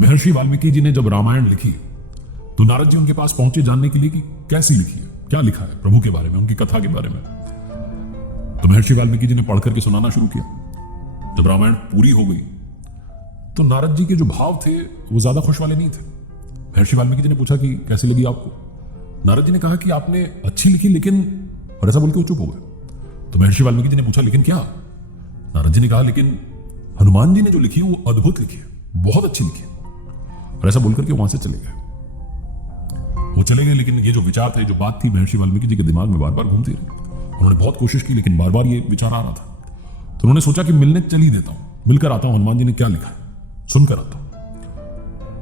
महर्षि वाल्मीकि जी ने जब रामायण लिखी तो नारद जी उनके पास पहुंचे जानने के लिए कि कैसी लिखी है, क्या लिखा है प्रभु के बारे में, उनकी कथा के बारे में। तो महर्षि वाल्मीकि जी ने पढ़ करके सुनाना शुरू किया। जब रामायण पूरी हो गई तो नारद जी के जो भाव थे वो ज्यादा खुश वाले नहीं थे। महर्षि वाल्मीकि जी ने पूछा कि कैसी लगी आपको। नारद जी ने कहा कि आपने अच्छी लिखी, लेकिन, और ऐसा बोल के वो चुप हो गए। तो महर्षि वाल्मीकि जी ने पूछा लेकिन क्या। नारद जी ने कहा लेकिन हनुमान जी ने जो लिखी है वो अद्भुत लिखी है, बहुत अच्छी लिखी है। और ऐसा बोलकर के वहां से चले गए। वो चले गए, लेकिन ये जो विचार थे, जो बात थी, महर्षि वाल्मीकि जी के दिमाग में बार बार घूमती रही। उन्होंने बहुत कोशिश की, लेकिन बार बार ये विचार आ रहा था। तो उन्होंने सोचा कि मिलने चल ही देता हूं, मिलकर आता हूं, हनुमान जी ने क्या लिखा है सुनकर आता हूं।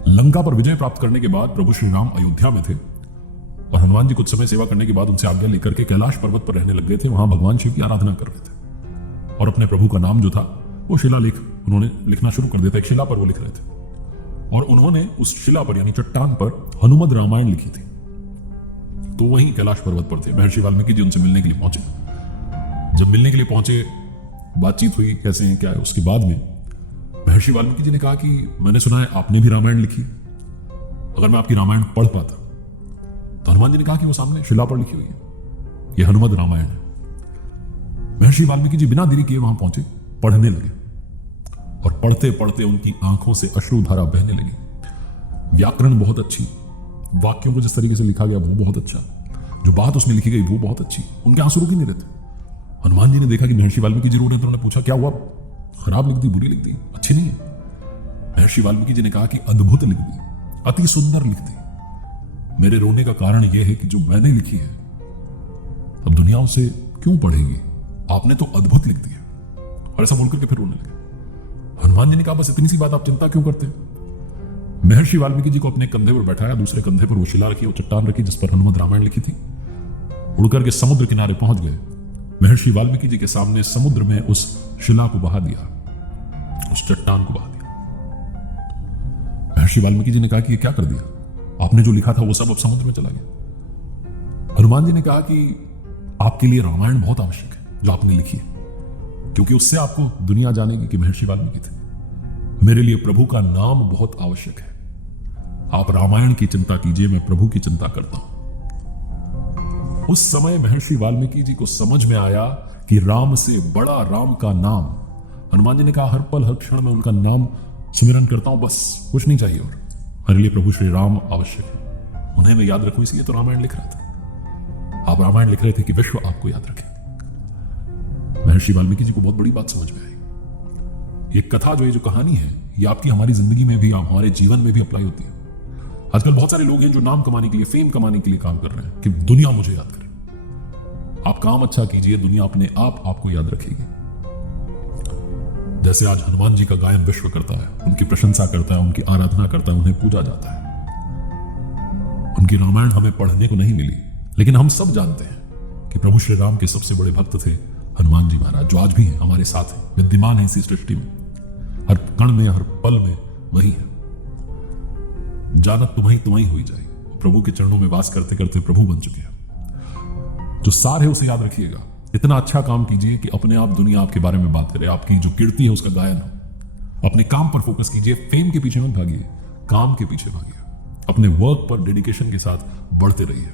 लंका पर विजय प्राप्त करने के बाद प्रभु श्री राम अयोध्या में थे और हनुमान जी कुछ समय सेवा करने के बाद उनसे आज्ञा लेकर के कैलाश पर्वत पर रहने लग गए थे। वहां भगवान शिव की आराधना कर रहे थे और अपने प्रभु का नाम जो था वो शिलालेख उन्होंने लिखना शुरू कर दिया था। एक शिला पर वो लिख रहे थे और उन्होंने उस शिला पर यानी चट्टान पर हनुमद रामायण लिखी थी। तो वहीं कैलाश पर्वत पर थे। महर्षि वाल्मीकि जी उनसे मिलने के लिए पहुंचे। जब मिलने के लिए पहुंचे, बातचीत हुई कैसे हैं क्या है। उसके बाद में महर्षि वाल्मीकि जी ने कहा कि मैंने सुना है आपने भी रामायण लिखी, अगर मैं आपकी रामायण पढ़ पाता। तो हनुमान जी ने कहा कि वो सामने शिला पर लिखी हुई है, ये हनुमद रामायण है। महर्षि वाल्मीकि जी बिना देरी किए वहां पहुंचे, पढ़ने लगे और पढ़ते पढ़ते उनकी आंखों से अश्रुधारा बहने लगी। व्याकरण बहुत अच्छी, वाक्यों को जिस तरीके से लिखा गया वो बहुत अच्छा, जो बात उसमें लिखी गई वो बहुत अच्छी। उनके आंसू रुक ही नहीं रहते। हनुमान जी ने देखा कि महर्षि वाल्मीकि जी रो रहे, तो उन्होंने पूछा क्या हुआ, खराब लिख दी, बुरी लिख दी, अच्छी नहीं है। महर्षि वाल्मीकि जी ने कहा कि अद्भुत लिख दी, अति सुंदर लिख दी। मेरे रोने का कारण यह है कि जो मैंने लिखी है अब दुनिया उसे क्यों पढ़ेगी, आपने तो अद्भुत लिख दिया। और ऐसा बोलकर के फिर रोने लगे। हनुमान जी ने कहा बस इतनी सी बात, आप चिंता क्यों करते। महर्षि वाल्मीकि जी को अपने कंधे पर बैठाया, दूसरे कंधे पर वो शिला रखी, वो चट्टान रखी जिस पर हनुमद रामायण लिखी थी। उड़कर के समुद्र किनारे पहुंच गए। महर्षि वाल्मीकि जी के सामने समुद्र में उस शिला को बहा दिया, उस चट्टान को बहा दिया। महर्षि वाल्मीकि जी ने कहा कि ये क्या कर दिया, आपने जो लिखा था वो सब अब समुद्र में चला गया। हनुमान जी ने कहा कि आपके लिए रामायण बहुत आवश्यक है जो आपने लिखी है, क्योंकि उससे आपको दुनिया जानेगी कि महर्षि वाल्मीकि थे। मेरे लिए प्रभु का नाम बहुत आवश्यक है। आप रामायण की चिंता कीजिए, मैं प्रभु की चिंता करता हूं। उस समय महर्षि वाल्मीकि जी को समझ में आया कि राम से बड़ा राम का नाम। हनुमान जी ने कहा हर पल हर क्षण में उनका नाम सुमिरन करता हूं, बस कुछ नहीं चाहिए और मेरे लिए प्रभु श्री राम आवश्यक है। उन्हें मैं याद रखूं, इसलिए तो रामायण लिख रहा था। आप रामायण लिख रहे थे कि विश्व आपको याद रखे। महर्षि वाल्मीकि जी को बहुत बड़ी बात समझ में आई। ये कथा जो कहानी है, ये आपकी हमारी जिंदगी में भी, हमारे जीवन में भी अप्लाई होती है। आजकल बहुत सारे लोग हैं जो नाम कमाने के लिए, फेम कमाने के लिए काम कर रहे हैं कि दुनिया मुझे याद करे। आप काम अच्छा कीजिए, दुनिया अपने आप आपको याद रखेगी। जैसे आज हनुमान जी का गायन विश्व करता है, उनकी प्रशंसा करता है, उनकी आराधना करता है, उन्हें पूजा जाता है। उनकी रामायण हमें पढ़ने को नहीं मिली, लेकिन हम सब जानते हैं कि प्रभु श्री राम के सबसे बड़े भक्त थे हनुमान जी महाराज, जो आज भी हैं, हमारे साथ हैं, विद्यमान है इसी सृष्टि में, हर कण में, हर पल में वही है। जानत तुम्हारी हुई जाए, प्रभु के चरणों में वास करते करते प्रभु बन चुके हैं। जो सार है उसे याद रखिएगा। इतना अच्छा काम कीजिए कि अपने आप दुनिया आपके बारे में बात करे, आपकी जो कीर्ति है उसका गायन हो। अपने काम पर फोकस कीजिए, फेम के पीछे मत भागिए, काम के पीछे भागिए। अपने वर्क पर डेडिकेशन के साथ बढ़ते रहिए।